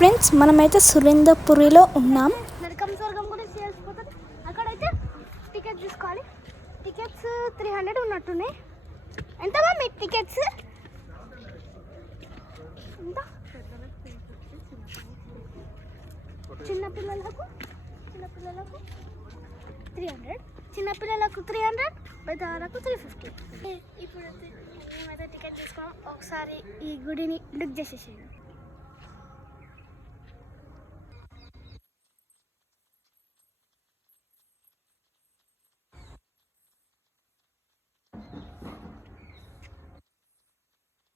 Friends, మనమైతే సురేంద్రపురిలో ఉన్నాం. నరకం స్వర్గం కూడా చేసిపోతుంది. అక్కడైతే టికెట్ తీసుకోవాలి. టికెట్స్ 300 ఉన్నట్టున్నాయి. ఎంత మీ టికెట్స్? ఎంత? చిన్నపిల్లలకు 300, చిన్నపిల్లలకు 300, పెద్దవాళ్ళకు 350. ఇప్పుడు మేమైతే టికెట్ తీసుకోవాలి. ఒకసారి ఈ గుడిని లుక్ చేసేసాను.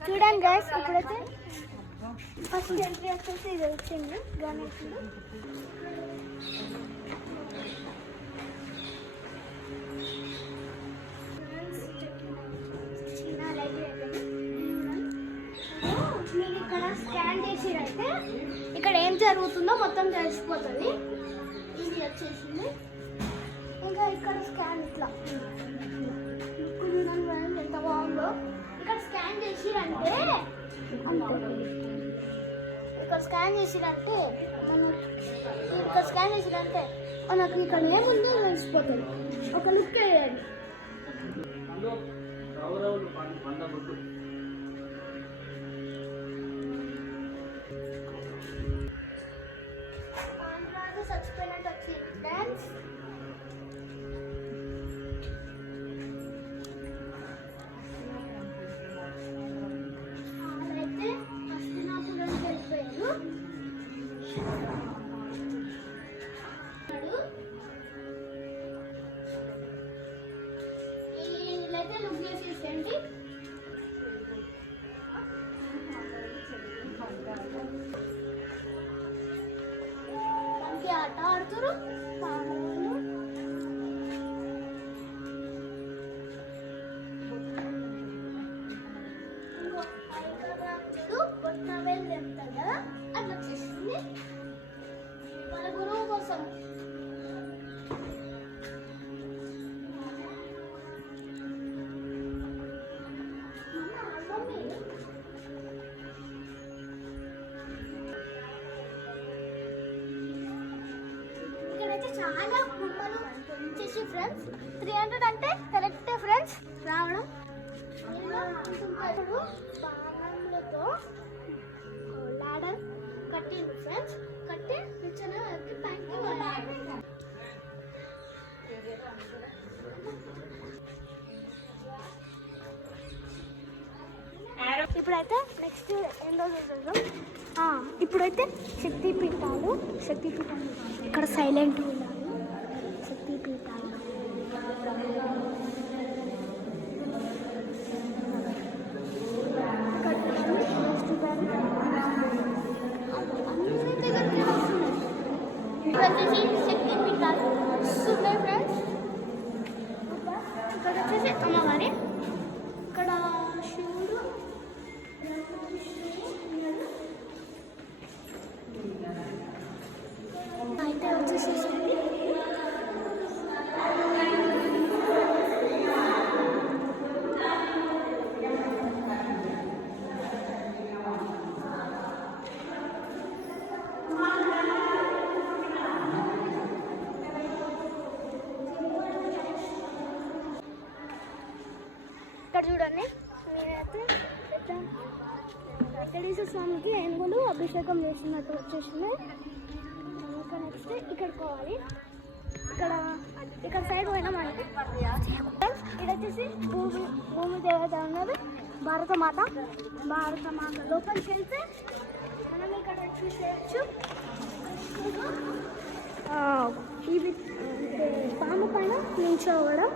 చూడండి గైస్, ఇప్పుడైతే ఫస్ట్ ఎంట్రీ వచ్చేసి ఇది వచ్చింది గణేష్. మీరు ఇక్కడ స్కాన్ చేసిరైతే ఇక్కడ ఏం జరుగుతుందో మొత్తం తెలిసిపోతుంది. ఇది వచ్చేసింది. ఇంకా ఇక్కడ స్కాన్ ఇట్లా ఎంత బాగుందో. ఇక్కడ స్కాన్ చేసిరంటే మనకు ఇక్కడ ఏముందో తెలిసిపోతుంది. ఒక లుక్ వేయాలి. చచ్చిపోయినట్టు వచ్చింది డాన్స్. ఆట ఆడుతురు. పొట్టినవేలు చెప్తారు కదా, అట్లా వచ్చేసింది వాళ్ళ గురువు కోసం. చాలా బొమ్మలు వచ్చేసి ఫ్రెండ్స్ 300 అంటే కరెక్ట్ ఫ్రెండ్స్ రావడం. బాణంలతో లాడర్ కట్టింది ఫ్రెండ్స్. కట్టి నిచ్చెన పైకి ఇప్పుడైతే నెక్స్ట్ ఏం రోజు చూద్దాం. ఇప్పుడైతే శక్తిపీఠాలు ఇక్కడ సైలెంట్ ఉండాలి. శక్తిపీఠాలు వచ్చేసి శక్తిపీఠాలు వస్తున్నాయి ఫ్రెండ్స్. ఇక్కడ వచ్చేసి అమ్మవారి, ఇక్కడ శివుడు అయితే వచ్చేసి ఇక్కడ చూడండి. మీరైతే వెంకటేశ్వర స్వామికి ఏనుగులు అభిషేకం చేసినట్టు వచ్చేసినాయి. ఇంకా నెక్స్ట్ ఇక్కడికి పోవాలి. ఇక్కడ సైడ్ పోయినామంటే ఇక్కడ వచ్చేసి భూమి దేవత ఉన్నది, భారతమాత లోపలికి వెళ్తే మనం ఇక్కడ చూసేయచ్చు. ఇవి పాము పైన నిల్చోవడం,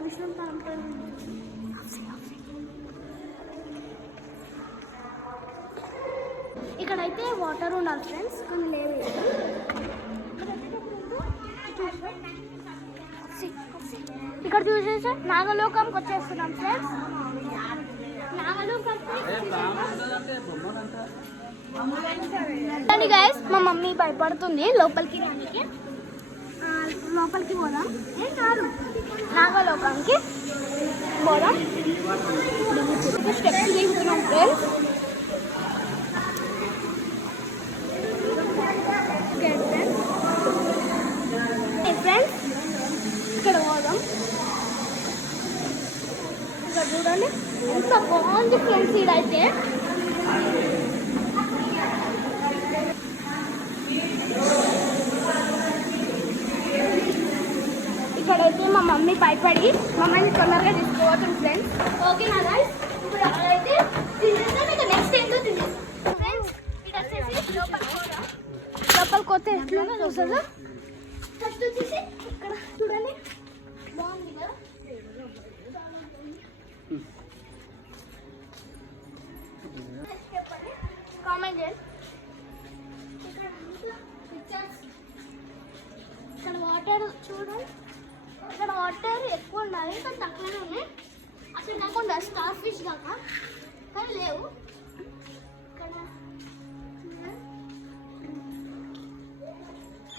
కృష్ణుడు పాము పైన ఇక్కడైతే వాటర్ ఉండాలి ఫ్రెండ్స్, కానీ లేదు. ఇక్కడ చూసేసి నాగలోకంకి వచ్చేస్తున్నాం ఫ్రెండ్స్. నాగలోకండి గైస్, మా మమ్మీ భయపడుతుంది లోపలికి రానికి. లోపలికి పోదాం. ఏం కాదు, నాగలోకానికి పోదాం. స్టెప్స్ తీసుకున్నాం ఫ్రెండ్స్. చూడండి ఎంత బాగుంది ఫ్రెండ్స్. ఇదైతే ఇక్కడైతే మా మమ్మీ భయపడి మమ్మల్ని తొందరగా తీసుకోవద్దు ఫ్రెండ్స్. ఓకేనా గైస్? ఇప్పుడు అక్కడైతే తినేస్తాం. ఇక నెక్స్ట్ ఏంటో తినేస్తాం ఫ్రెండ్స్. ఇది వచ్చేసి లోపలికి పోతే ఎట్లున్నా చూసారు. ఫస్ట్ వచ్చేసి ఇక్కడ చూడండి బాగుంది కదా. కామెంట్ చేయండి. ఇక్కడ వాటర్ చూడండి. ఇక్కడ వాటర్ ఎక్కువ ఉండాలి కానీ తక్కువనే ఉన్నాయి. అసలు కాకుండా స్టార్ ఫిష్ కాక కానీ లేవు. ఇక్కడ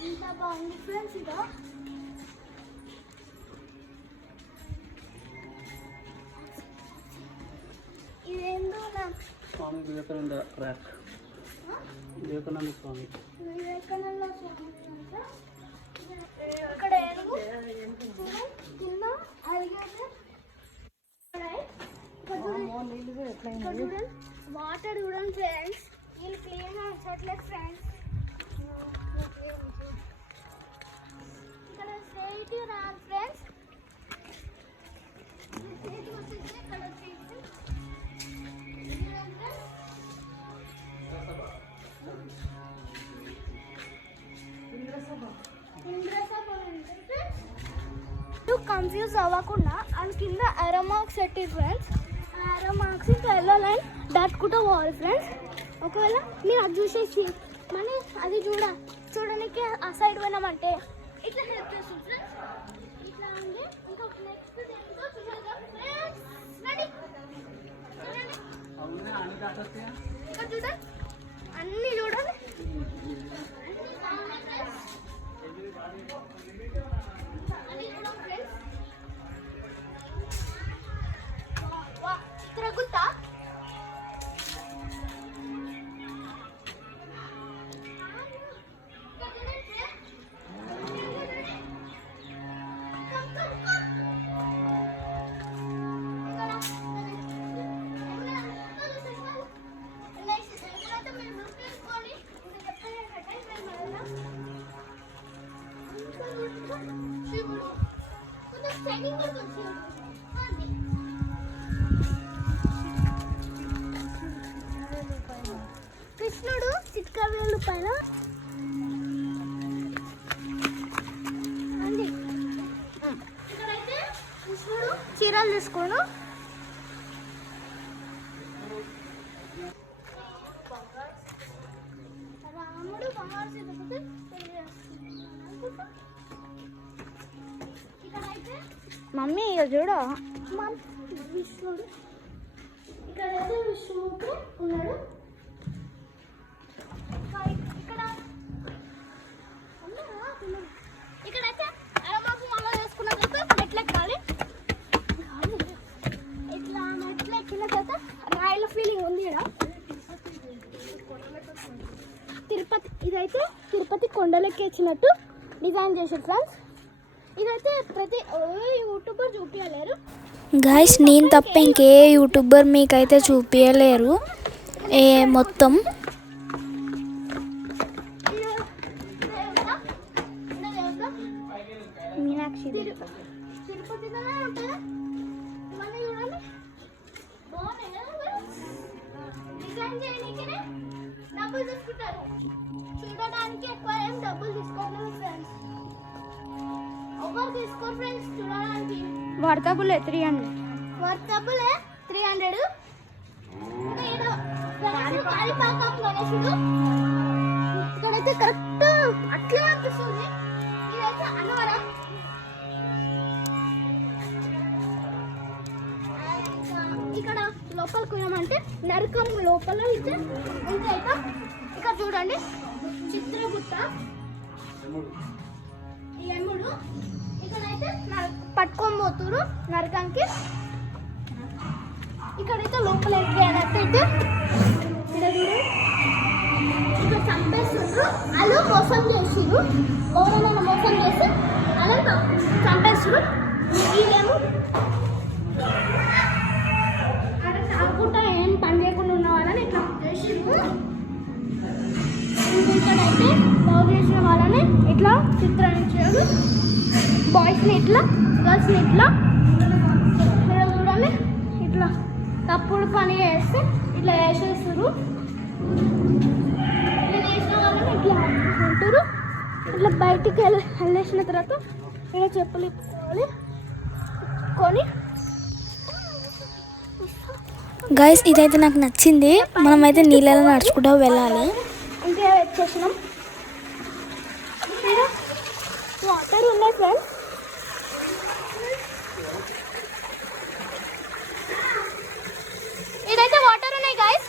ఇంత బాగుంది ఫ్రెండ్స్. ఇక ఇదేందో స్వామి వివేకానంద ట్రాక్. వివేకానంద స్వామి. వివేకానంద స్వామి ఇక్కడ ఏనుగు కింద అడిగారు. వాటర్ చూడండి ఫ్రెండ్స్. వీళ్ళు క్లీన్గా ఉంచట్లేదు ఫ్రెండ్స్. ఇక్కడ స్ట్రైట్ రాదు ఫ్రెండ్స్. ఇక్కడ కన్ఫ్యూజ్ అవ్వకుండా అండ్ కింద ఎరో మార్క్స్ పెట్టి ఫ్రెండ్స్. ఎరో మార్క్స్ ఎల్లో లైన్ దాటుకుంటూ పోవాలి ఫ్రెండ్స్. ఒకవేళ మీరు అది చూసేసి మనీ అది చూడడానికి ఆ సైడ్ పోయినామంటే ఇట్లా హెల్ప్ చేస్తుంది ఫ్రెండ్స్. ఇట్లా ఉంది. ఇంకా నెక్స్ట్ ఏంటో చూసేద్దాం ఫ్రెండ్స్. రెడీ? చూడండి ఇక్కడ చూడండి అన్నీ చూడండి. ఇక్కడ గుట్ట కృష్ణుడు చిట్కవేలు పైన అండి. ఇక్కడైతే కృష్ణుడు చీరలు తీసుకోను. రాముడు బంగారు సీతపతి ఇక్కడైతే మమ్మీ ఇక చూడ విష్ణుడు. ఇక్కడైతే విష్ణుడు ఉన్నాడు. ఇక్కడైతే అరమాకు మళ్ళీ వేసుకున్న తర్వాత మెట్లు ఎక్కాలి. ఇట్లా మెట్లు ఎక్కిన తర్వాత రాయల ఫీలింగ్ ఉంది ఇక్కడ. తిరుపతి ఇదైతే తిరుపతి కొండలెక్కి ఎక్కినట్టు డిజైన్ చేశారు ఫ్రెండ్స్. ఇదైతే ప్రతి యూట్యూబర్ చూపించలేరు గాయస్. నేను తప్ప ఇంకే యూట్యూబర్ మీకైతే చూపించలేరు మొత్తం. మీనాక్షి తిరుపతిలోనే ఉంటుంది. ఇవన్నీ చూడండి బాగున్నాయి కదా. డిజైన్ చేయడానికే డబ్బులు తీసుకుంటారు. చూడడానికి ఎక్కువ ఏం డబ్బులు తీసుకోవట్లేదు ఫ్రెండ్స్. ఒకరు తీసుకోరు ఫ్రెండ్స్ చూడడానికి. వర్తబులే 300. వర్తబులే 300. కాణిపాకం గణేశుడు ఇక్కడైతే కరెక్ట్ అట్లే అనిపిస్తుంది. ఇదైతే అన్నవరం. ఇక్కడ లోపలికి పోయామంటే నరకం లోపల అయితే ఇంకా ఇక్కడ చూడండి చిత్రగుట్ట యముడు. ఇక్కడైతే పట్టుకొని పోతురు నరకానికి. ఇక్కడైతే లోపల ఎక్కినట్టయితే ఇక్కడ చంపేస్తున్నారు. వాళ్ళు మోసం చేసిరు. ఎవరైనా మోసం చేసి అలా చంపేస్తారు. వీళ్ళేమో లవ్ చేసిన వాళ్ళని ఇట్లా చిత్రించాడు, బాయ్స్ని ఇట్లా, గర్ల్స్ని ఇట్లా. ఇక్కడ చూడండి ఇట్లా తప్పుడు పని చేస్తే ఇట్లా వేసేస్తారు. ఇట్లా చేసిన వాళ్ళని ఇట్లా అంటారు. ఇట్లా బయటికి వెళ్ళేసిన తర్వాత ఇలా చెప్పులు ఇప్పుకోవాలి కొని. గైస్ ఇదైతే నాకు నచ్చింది. మనమైతే నీళ్ళలో నడుచుకుంటూ వెళ్ళాలి. ఇంకా వచ్చేసినాం. వాటర్ ఉన్నాయి ఫ్రెండ్స్. ఇదైతే వాటర్ ఉన్నాయి గైస్.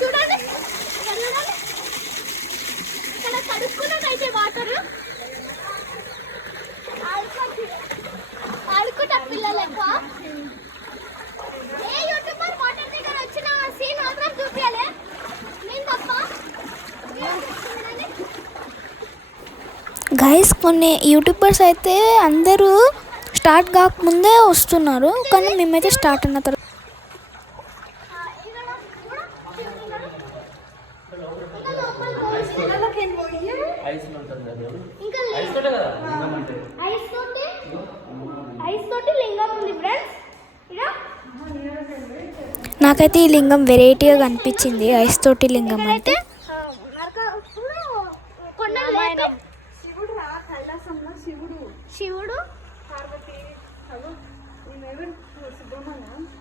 చూడండి ఇక్కడ కడుక్కున్నదైతే వాటర్ ఆడుకుంటా పిల్లలు ఎక్కువ. ఏ యూట్యూబర్ వాటర్ దగ్గర వచ్చిన సీన్ మాత్రం చూపించాలి నేను తప్ప. గైస్ కొన్ని యూట్యూబర్స్ అయితే అందరూ స్టార్ట్ కాకముందే వస్తున్నారు, కానీ మేమైతే స్టార్ట్ అన్న తర్వాత ఐస్లో ఉంటుంది కదా, ఇంకా ఐస్తోటే కదా లింగం అంటే. ఐస్ తోటి లింగం ఉంది ఫ్రెండ్స్. నాకైతే ఈ లింగం వెరైటీగా కనిపించింది. ఐస్ తోటి లింగం అంటే శివుడు,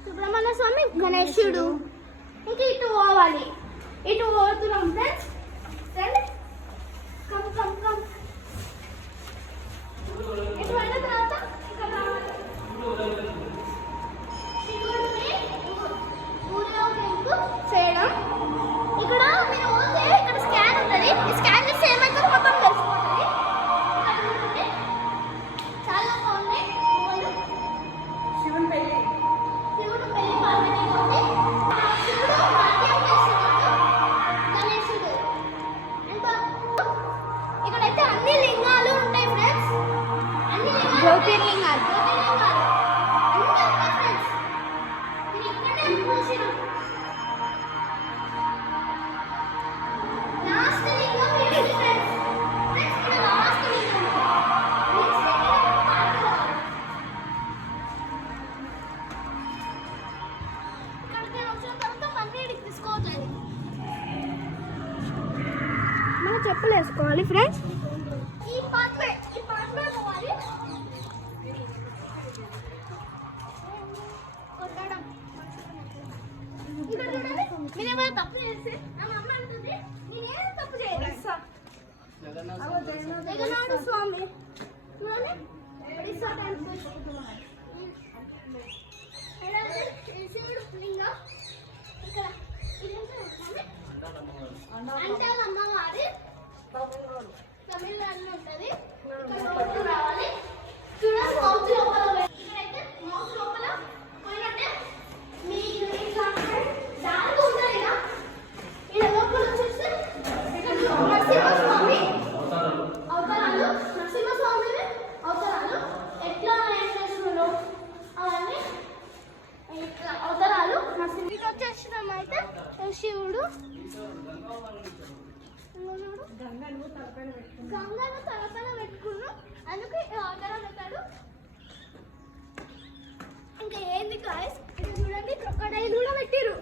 సుబ్రహ్మణ్య స్వామి, గణేశుడు. ఇంకా ఇటు పోవాలి, ఇటు పోతున్నాం ఫ్రెండ్స్. రండి కమ్ కమ్ కమ్. ఇటు పోయిన తర్వాత ఇక్కడ రావాలి. శివుడిని ఊరిలోకి చేయడం. ఇక్కడ మీరు పోతే ఇక్కడ స్కాన్ ఉంటుంది. ఈ స్కాన్ చేస్తే ఏమవుతుందో మొత్తం తెలిసిపోతుంది. ఇక్కడ చూడండి చాలా బాగున్నాయి. శివుడు పెళ్లి పార్వతీ తోటి. శివుడు నాట్యం చేస్తున్నాడు, గణేశుడు. ఇంకా ఇక్కడైతే అన్ని లింగాలు ఉంటాయి ఫ్రెండ్స్. అన్ని జ్యోతిర్లింగాలు అన్ని ఉంటాయి ఫ్రెండ్స్. మీరు ఇక్కడే చూసినాం. లాస్ట్ లింగం ఇది ఫ్రెండ్స్. ఇక్కడ లాస్ట్ లింగం. నెక్స్ట్ లింగం పార్వతీ. ఇక్కడికి వచ్చిన తర్వాత మళ్ళీ ఇక్కడికి తీసుకోవట్లేదు. మనం చెప్పులు వేసుకోవాలి ఫ్రెండ్స్. ఈ పాత్వే పోవాలి. కొట్టడం. ఇక్కడ చూడండి, మీరు ఏమైనా తప్పు చేస్తే నా అమ్మ అంటుంది నేనేం తప్పు చేయలేదు. జగన్నాథ స్వామి చూడండి, ఒడిస్సా టెంపుల్. శివుడు లింగం. ఇక్కడ అంటాల అమ్మవారి తమిళనాడులో ఉంటుంది. ఇక్కడ రావాలి. చూడండి మౌత్ లోపల ఇక్కడైతే మౌత్ లోపల పోయినట్టే మీకు ఇట్లా దారి ఉంటుంది కదా. ఇక్కడ లోపల వచ్చేస్తే ఇక్కడ నరసింహస్వామి అవతారాలు, నరసింహస్వామి అవతారాలు ఎట్లా ఏం చేస్తున్నాడు అవన్నీ ఇట్లా అవతారాలు. నరసింహకి వచ్చేసినాం అయితే శివుడు గంగను తలపైన పెట్టుకున్నాం, అందుకే అవతారం పెట్టాడు. ఇంకా ఏంది గాయ్స్, ఇక్కడ చూడండి క్రొకడైల్ కూడా పెట్టిరు.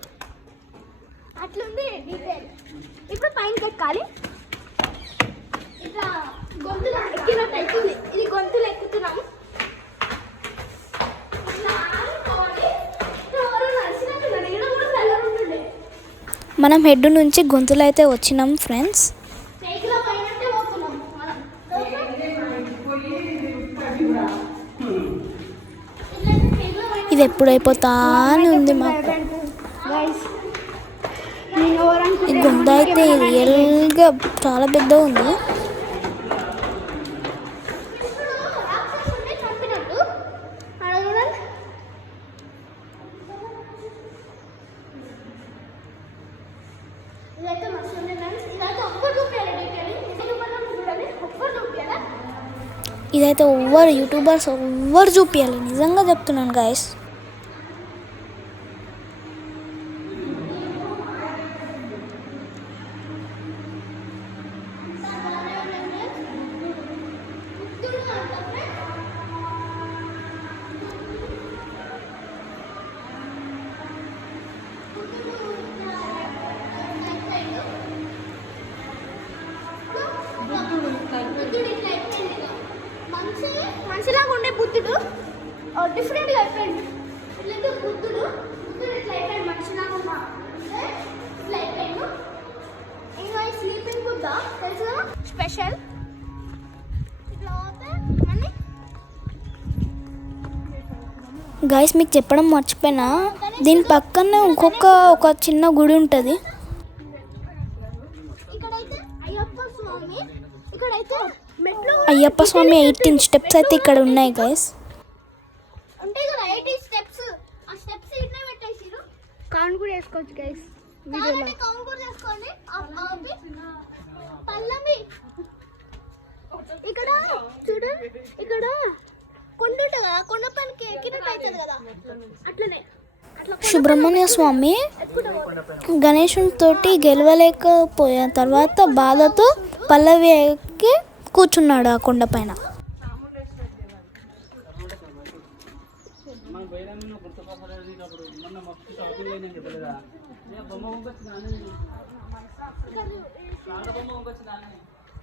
అట్లుంది డీటెయిల్. ఇప్పుడు పైన ఎక్కాలి. ఇట్లా గొంతులు ఎక్కినట్టు అవుతుంది. ఇది గొంతులు ఎక్కుతున్నాము. ఇట్లా ఆడుకోవాలి. ఎవరు నడిచినట్టున్నాడు. ఇక్కడ కూడా సెల్లర్ ఉంటుండే. మనం హెడ్ నుంచి గొంతులు అయితే వచ్చినాం ఫ్రెండ్స్. సైకిల్ పైనట్టే పోతున్నాం మనం. ఇది ఎప్పుడు అయిపోతా అని ఉంది మాకు. ఈ గొంతు అయితే రియల్గా చాలా పెద్దగా ఉంది. ఇదైతే ఎవ్వరు యూట్యూబర్స్ ఎవ్వరు చూపించాలి, నిజంగా చెప్తున్నాను గాయస్. మనిషిలాగా ఉండే బుద్ధుడు డిఫరెంట్గా అయిపోయింది. ఇట్లయితే బుద్ధుడు ఇట్లా అయిపోయాడు, మనిషిలాగా ఉన్న ఇట్లా అయిపోయాడు. ఇంకా ఈ స్లీపింగ్ బుద్ధ తెలుసు కదా, స్పెషల్. ఇట్లా పోతే మళ్ళీ గైస్ మీకు చెప్పడం మర్చిపోయినా, దీని పక్కనే ఒక చిన్న గుడి ఉంటుంది. ఇక్కడైతే అయ్యప్ప స్వామి, ఇక్కడైతే మెట్లు అయ్యప్ప స్వామి 18 స్టెప్స్ అయితే ఇక్కడ ఉన్నాయి గైస్. ఉంటాయి కదా 18 స్టెప్స్. ఆ స్టెప్స్ ఇట్లా పెట్టేసిరు. కౌంట్ కూడా వేసుకోవచ్చు గైస్, వీడియోలో కౌంట్ కూడా చేసుకోండి. పల్లవి ఇక్కడ చూడండి, ఇక్కడ కొండ ఉంటుంది కదా, కొండ పైనకి ఎక్కినట్టు అవుతుంది కదా, అట్లనే అట్లా సుబ్రహ్మణ్య స్వామి గణేశుని తోటి గెలవలేకపోయిన తర్వాత బాధతో పల్లవి ఎక్కి కూర్చున్నాడు ఆ కొండ పైన.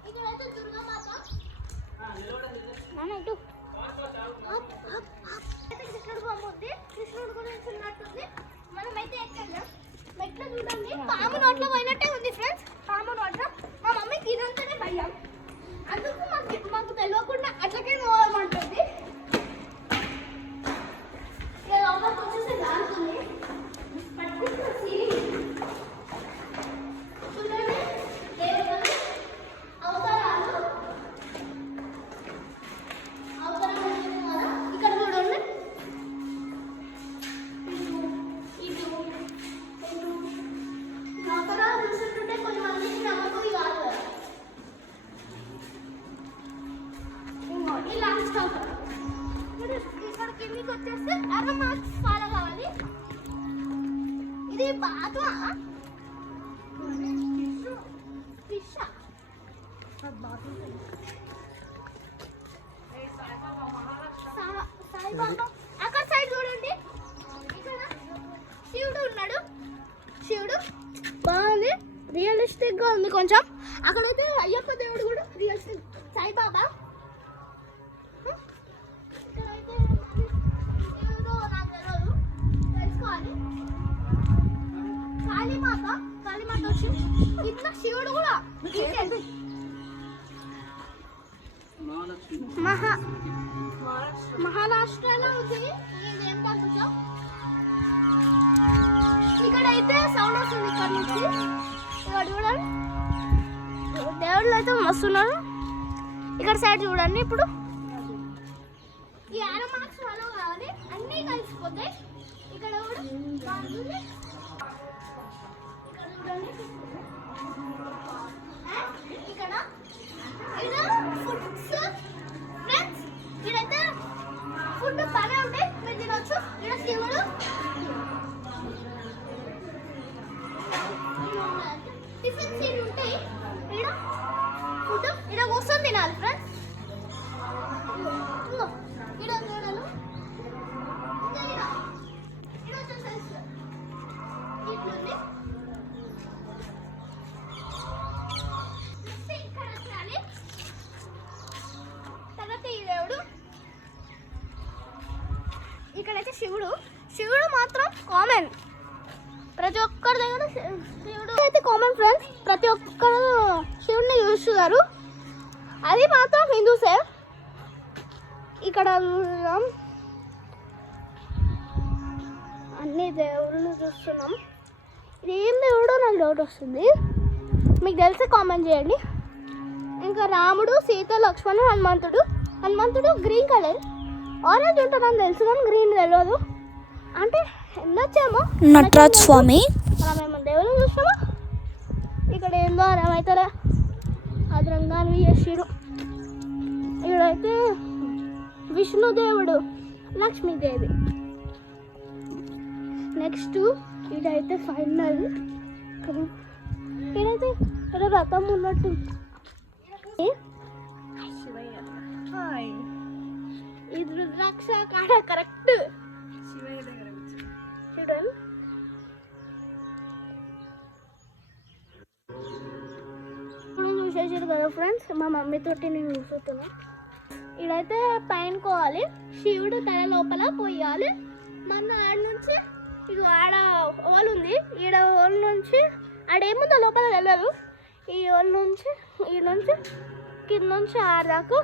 ఇక్కడైతే దుర్గామాత, నాన్న ఇటు కృష్ణుడు బొమ్మ ఉంది, కృష్ణుడు గురించి ఉన్నట్టుంది. మనమైతే ఎక్కేద్దాం. మెట్లు చూడండి, పాము నోట్లో పోయినట్టే ఉంది ఫ్రెండ్స్, పాము నోట్లో. మా మమ్మీకి ఇదంతానే భయం, అందుకు మాకు తెలియకుండా అట్లకే పోవాలంటుంది. లోపలికి వచ్చేసి దాంతుంది పట్టుకుంటుంది. చూడండి దేవుడు అవతారాలు, ఇక్కడ చూడండి, అవతారాలు చూస్తుంటే కొన్ని మందికి నమ్మకం కాదు కదా. ఇలా ఇక్కడ కిందికి వచ్చేస్తే అర మార్క్స్ ఫాలో కావాలి. ఇది బాగా ఫిష్ సాయిబాబా. అక్కడ సైడ్ చూడండి, ఇక్కడ శివుడు ఉన్నాడు. శివుడు బాగుంది, రియలిస్టిక్ గా ఉంది కొంచెం. అక్కడైతే అయ్యప్ప దేవుడు కూడా రియలిస్టిక్. సాయిబాబా ఇక్కడైతే ఏదో నాకు తెలియదు, తెలుసుకోవాలి. కాళీమాత వచ్చి ఇట్లా శివుడు కూడా మహారాష్ట్రలో ఉంది. ఇదేం పంపించాం, ఇక్కడైతే సౌండ్ వస్తుంది ఇక్కడ నుంచి. ఇక్కడ చూడండి, దేవుళ్ళు అయితే మస్తున్నారు. ఇక్కడ సైడ్ చూడండి. ఇప్పుడు ఈ ఆరో మార్క్స్ ఫాలో కావాలి, అన్నీ కలిసిపోతాయి. ఇక్కడ కూడా బాగుంది. ఇక్కడ చూడండి, ఇక్కడ ఫుడ్స్ ఫ్రెండ్స్, ఇక్కడైతే ఫుడ్ బాగా ఉంటాయి, మీరు తినొచ్చు. ఇక్కడ శివుడు, టిఫిన్ సీన్ ఉంటాయి. ఇక్కడ ఫుడ్, ఇక్కడ కూర్చొని తినాలి ఫ్రెండ్స్. ఇక్కడ చూడాలి, ఇక్కడ వచ్చేసేసి ఇట్లుంది. ఇక్కడ వచ్చాలి. తర్వాత ఈ దేవుడు, ఇక్కడైతే శివుడు మాత్రం కామన్, ప్రతి ఒక్కరి దగ్గర శివుడు అయితే కామన్ ఫ్రెండ్స్. ప్రతి ఒక్కరు శివుడిని చూస్తున్నారు, అది మాత్రం హిందూసే. ఇక్కడ అన్ని దేవుళ్ళు చూస్తున్నాం. ఇది ఏం దేవుడో నాకు డౌట్ వస్తుంది, మీకు తెలిసి కామెంట్ చేయండి. ఇంకా రాముడు, సీత, లక్ష్మణుడు, హనుమంతుడు గ్రీన్ కలర్, ఆరెంజ్ ఉంటుందని తెలుసు కానీ గ్రీన్ తెలియదు. అంటే ఎన్నొచ్చేమో నటరాజ్ స్వామి. మేము దేవుళ్ళు చూస్తామా. ఇక్కడ ఏందో ఏమవుతారా అది రంగాన్ని చేసిరు. ఇక్కడైతే విష్ణుదేవుడు, లక్ష్మీదేవి. నెక్స్ట్ ఇదైతే ఫైనల్. ఇదైతే ఇక్కడ రథం ఉన్నట్టు. ఇది రుద్రాక్ష కాడ కరెక్ట్ చూడండి. చూసేసారు కదా ఫ్రెండ్స్, మా మమ్మీ తోటి నేను చూస్తున్నా. ఇడైతే పైన కోవాలి, శివుడు తల లోపల పోయాలి. మన ఆడ నుంచి ఇక ఆడ హోల్ ఉంది, ఈడ హోల్ నుంచి ఆడేముందో లోపల వెళ్ళదు. ఈ హోల్ నుంచి ఈ నుంచి కింద నుంచి ఆడదాకా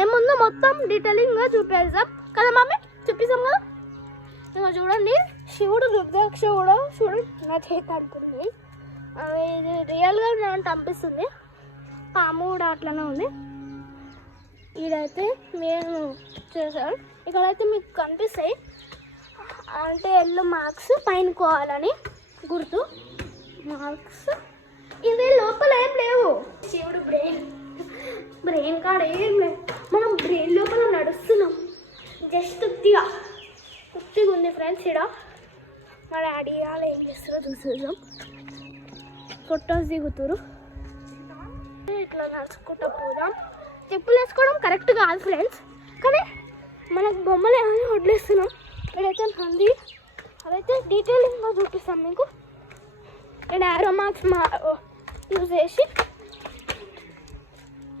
ఏముందో మొత్తం డీటెయిలింగ్గా చూపేద్దాం కదా మమ్మీ, చూపిస్తాం కదా. ఇక చూడండి శివుడు రుద్రాక్ష కూడా చూడండి నా చేతి ఆడుతుంది. ఇది రియల్గా ఏమంటే అనిపిస్తుంది, పాము కూడా అట్లనే ఉంది. ఇదైతే మేము చేశారు. ఇక్కడైతే మీకు కనిపిస్తాయి అంటే ఎల్లో మార్క్స్ పైన కోవాలని గుర్తు మార్క్స్. ఇవి లోపల ఏం లేవు, శివుడు బ్రెయిన్ కాడ ఏం లేవు. మనం బ్రెయిన్ లోపల నడుస్తున్నాం, జస్ట్ ఉత్తిగా ఉంది ఫ్రెండ్స్. ఇక్కడ మా డాడీ వాళ్ళు ఏం చేస్తారో చూసేద్దాం. ఫొటోస్ దిగుతారు, ఇట్లా నడుచుకుంటూ పోదాం. చెప్పులు వేసుకోవడం కరెక్ట్ కాదు ఫ్రెండ్స్, కానీ మనకు బొమ్మలు ఏమైనా వదిలేస్తున్నాం. ఇక్కడైతే మంది అదైతే డీటెయిలింగ్గా చూపిస్తాం మీకు. ఇక్కడ యారో మార్క్స్ యూజ్ చేసి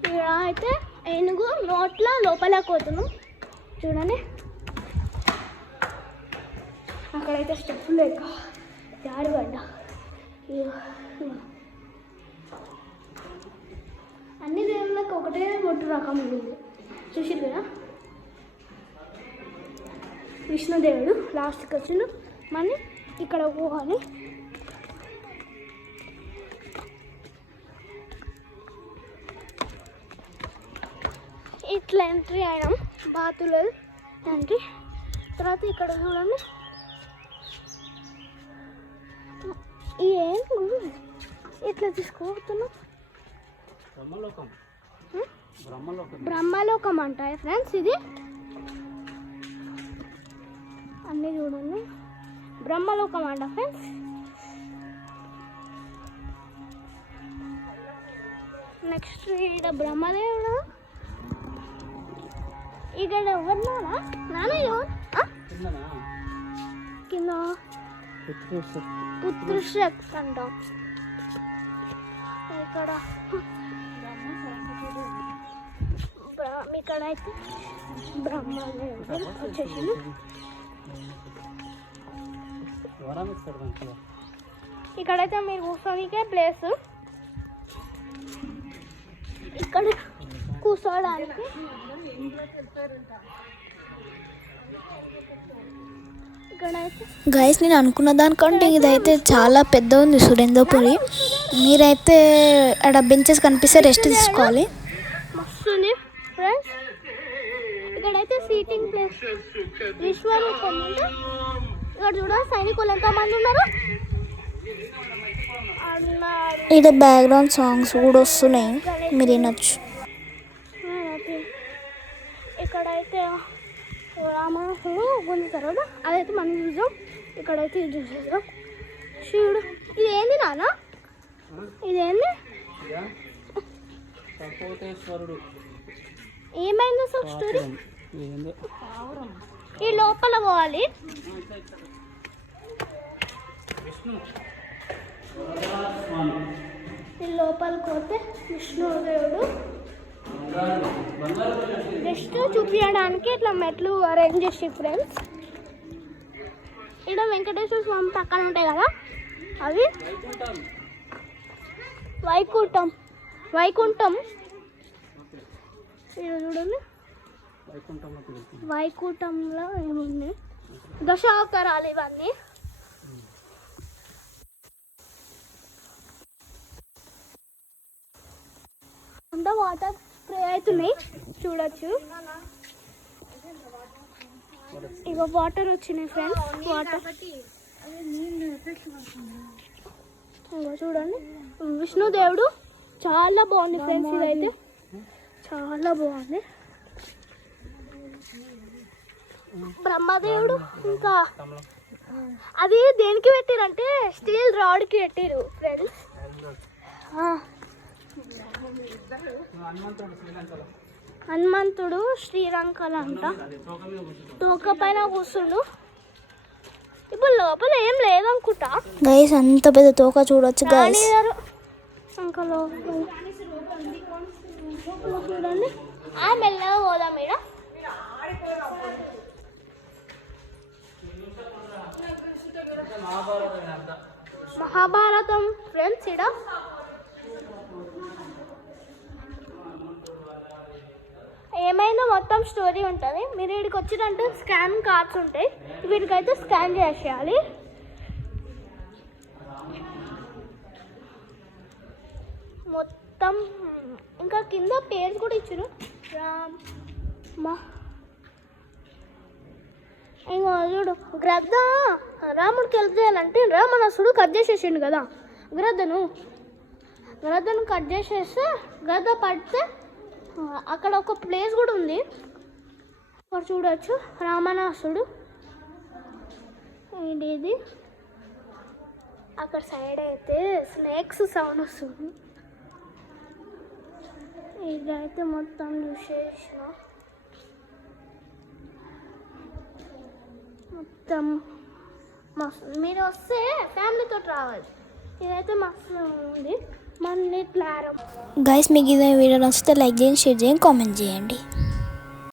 ఇక్కడ అయితే ఏనుగు నోట్లో లోపల కోతున్నాం చూడండి. అక్కడైతే స్టెప్పులు లేక జారిపడ్డా. అన్ని దేవుళ్ళకి ఒకటే బొట్టు రకం ఉంది చూసి కదా. విష్ణుదేవుడు లాస్ట్కి వచ్చిండు, మళ్ళీ ఇక్కడ పోవాలి. ఇట్లా ఎంట్రీ అయినాం, బాతులు ఎంట్రీ. తర్వాత ఇక్కడ చూడండి ఏం ఇట్లా తీసుకోబోతున్నాం. బ్రహ్మలోకం అంటాయి ఫ్రెండ్స్. ఇది అన్నీ చూడండి, బ్రహ్మలోకం అంట ఫ్రెండ్స్. నెక్స్ట్ ఇక్కడ బ్రహ్మదేవుడు, ఇక్కడ ఎవరు నాన్న ఎవరు కింద పుత్రుషక్ అంటాం. ఇక్కడ ఇక్కడైతే బ్రహ్మదేవుడు వచ్చేసి ఇక్కడైతే మీరు కూర్చోనికే ప్లేస్, ఇక్కడ కూర్చోడానికి గైస్ నేను అనుకున్న దానికంటే ఇదైతే చాలా పెద్ద ఉంది సురేంద్రపురి. మీరైతే అక్కడ బెంచెస్ కనిపిస్తే రెస్ట్ తీసుకోవాలి. మస్తుంది ఫ్రెండ్స్. ఇక్కడైతే సీటింగ్ ప్లేస్ విశ్వరూపం అంటే ఇక్కడ చూడ సైనికులు ఎంతమంది ఉన్నారు. ఇక్కడ బ్యాక్గ్రౌండ్ సాంగ్స్ కూడా వస్తున్నాయి, మీరు వినొచ్చు. ఇక్కడైతే రామాసుడు గుంజుతారు కదా, అదైతే మనం చూసాం. ఇక్కడైతే ఇది చూసేద్దాం. శివుడు ఇదేంది నాన్న, ఇదేంది ఏమైంది అసలు స్టోరీ? ఈ లోపల పోవాలి. ఈ లోపలికి పోతే విష్ణుదేవుడు జస్ట్ చూపించడానికి ఇట్లా మెట్లు అరేంజ్ చేసి ఫ్రెండ్స్. ఇక్కడ వెంకటేశ్వర స్వామి పక్కన ఉంటాయి కదా, అవి వైకుంఠం. ఇక్కడ చూడండి వైకుంఠంలో ఏముంది, దశావతారాలు ఇవన్నీ. అంతా వాటర్ స్ప్రే అవుతున్నాయి చూడొచ్చు. ఇక వాటర్ వచ్చినాయి ఫ్రెండ్స్, వాటర్ చూడండి. విష్ణుదేవుడు చాలా బాగుంది ఫ్రెండ్స్, ఇదైతే చాలా బాగుంది. బ్రహ్మదేవుడు ఇంకా అది దేనికి పెట్టిరంటే స్టీల్ రాడ్కి పెట్టిరు ఫ్రెండ్స్. హనుమంతుడు శ్రీలంకలో అంట తోక పైన కూర్చుండు. ఇప్పుడు లోపల ఏం లేదనుకుంటా గైస్, అంత పెద్ద తోక చూడొచ్చు గైస్. చూడండి మెల్లగా పోదాం ఈడ. మహాభారతం ఫ్రెండ్స్ ఈడ ఏమైనా మొత్తం స్టోరీ ఉంటుంది. మీరు ఇక్కడికి వచ్చినట్టు స్కాన్ కార్డ్స్ ఉంటాయి, వీటికైతే స్కాన్ చేసేయాలి. మొత్తం ఇంకా కింద పేర్లు కూడా ఇచ్చారు. ఇంకా చూడు గ్రద్ద రాముడికి హెల్ప్ చేయాలంటే రామణాసుడు కట్ చేసేసిండు కదా గ్రద్దను కట్ చేసేస్తే గ్రద్ద పడితే అక్కడ ఒక ప్లేస్ కూడా ఉంది, అక్కడ చూడవచ్చు. రామణాసుడు ఇది అక్కడ సైడ్ అయితే స్నేక్స్ సౌండ్ వస్తుంది. ఇదైతే మొత్తం చూసేసిన మొత్తం మస్తు. మీరు వస్తే ఫ్యామిలీతో రావాలి. ఇదైతే మస్తు ఉంది. మళ్ళీ ప్లారం. గైస్ మీకు ఇది వీడియో నచ్చితే లైక్ చేయండి, షేర్ చేయండి, కామెంట్ చేయండి.